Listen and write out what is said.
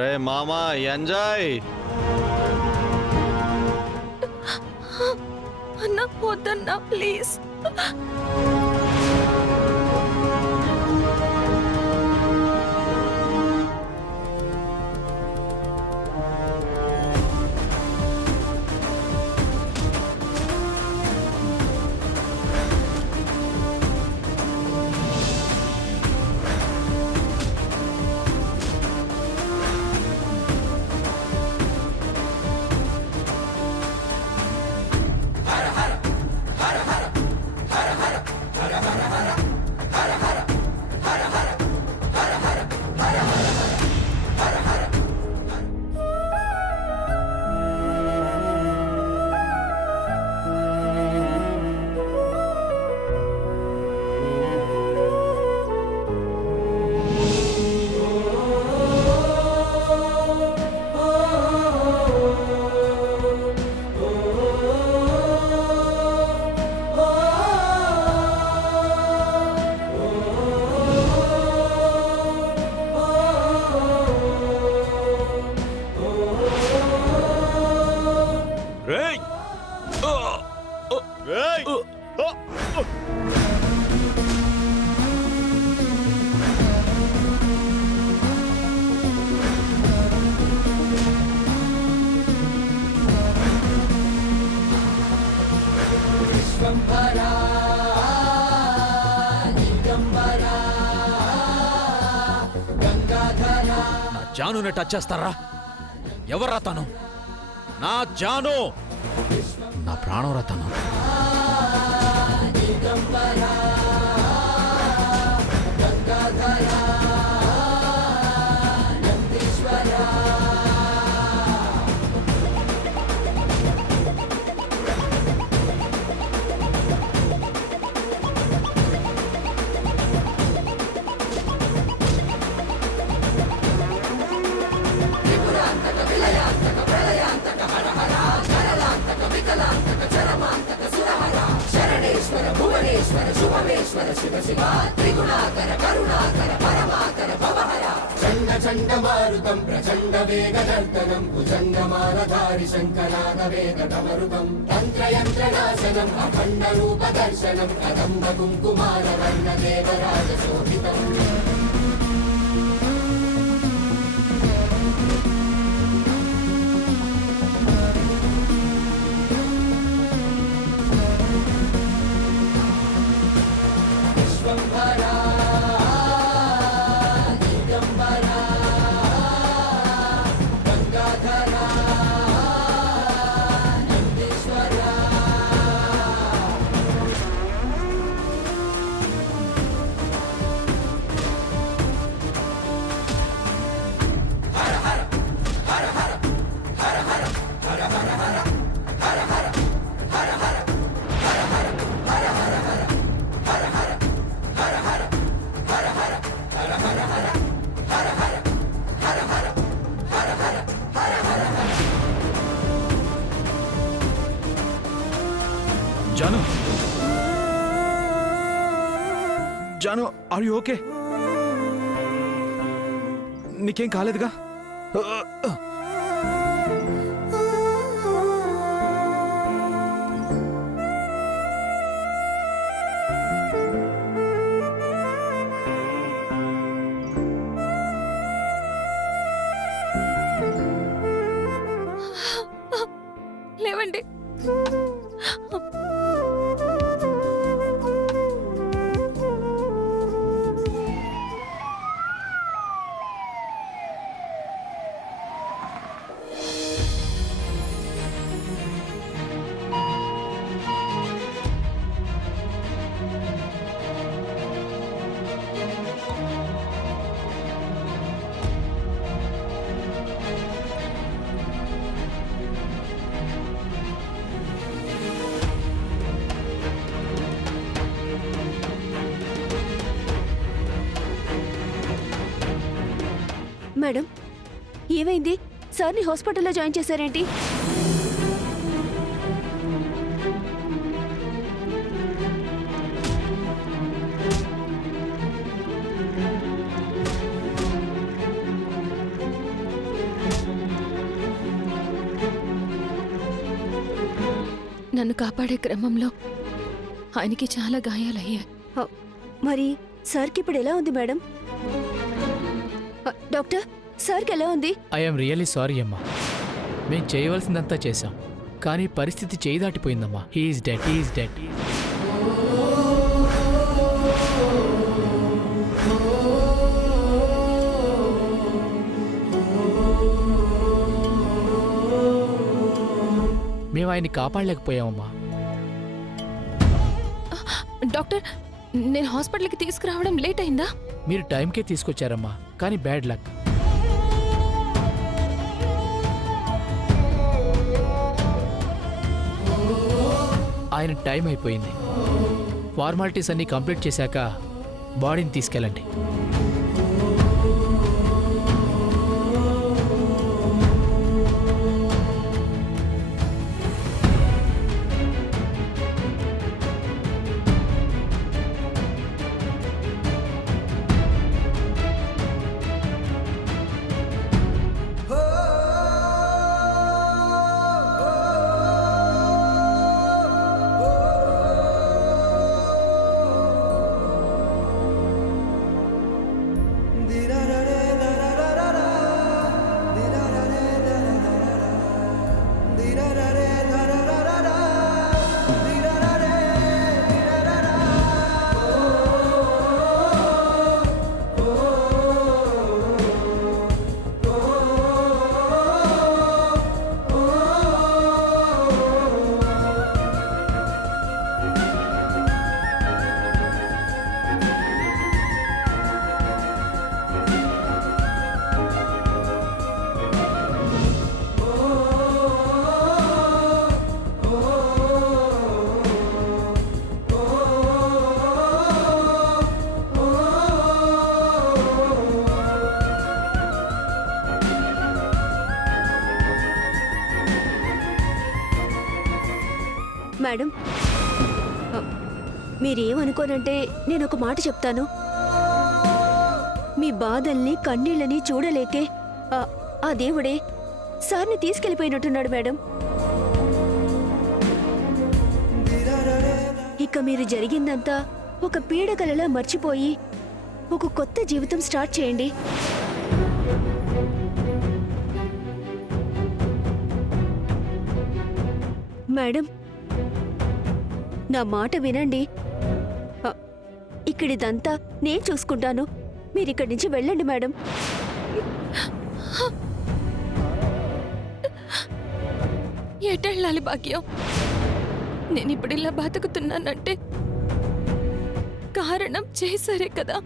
రే మామా ఎంజాయ్. అన్నా వద్దన్నా ప్లీజ్. జానుని టచ్ చేస్తారా? ఎవర్రా తను? నా జాను, నా ప్రాణం రా తను. చండమారుతం ప్రచండ వేగదర్తనం భుజంగమాలధారి శంకరాగవేదమరుతం తంత్రయంత్రనాశనం అఖండ రూప దర్శనం కదంబ కుంకుమార వర్ణ దేవరాజ శోభితం. Janu, Janu, are you okay? నీకేం కాలేదుగా? లేవండి. మేడం, ఏమైంది? సార్ని హాస్పిటల్లో జాయిన్ చేశారేంటి? నన్ను కాపాడే క్రమంలో ఆయనకి చాలా గాయాలయ్యాయి. మరి సార్కి ఇప్పుడు ఎలా ఉంది మేడం? డాక్టర్, సార్కి ఎలా ఉంది? ఐఎమ్ రియల్లీ సారీ అమ్మా. మేం చేయవలసిందంతా చేశాం, కానీ పరిస్థితి చేయి దాటిపోయిందమ్మా. He's dead. మేము ఆయన్ని కాపాడలేకపోయామమ్మా. డాక్టర్, నేను హాస్పిటల్కి తీసుకురావడం లేట్ అయిందా? మీరు టైంకే తీసుకొచ్చారమ్మా, కానీ బ్యాడ్ లక్. ఆయన టైం అయిపోయింది. ఫార్మాలిటీస్ అన్నీ కంప్లీట్ చేశాక బాడీని తీసుకెళ్ళండి. మేడం, మీరేమనుకోనంటే నేను ఒక మాట చెప్తాను. మీ బాధల్ని కన్నీళ్ళని చూడలేకే ఆ దేవుడే సార్ని తీసుకెళ్ళిపోయినట్టున్నాడు మేడం. ఇక మీరు జరిగిందంతా ఒక పీడకలలా మర్చిపోయి ఒక కొత్త జీవితం స్టార్ట్ చేయండి. మేడం, నా మాట వినండి. ఇక్కడిదంతా నేను చూసుకుంటాను. మీరిక్కడి నుంచి వెళ్ళండి మేడం. ఎటెళ్ళాలి భాగ్యం? నేనిప్పుడు ఇలా బతుకుతున్నానంటే కారణం చేశారే కదా.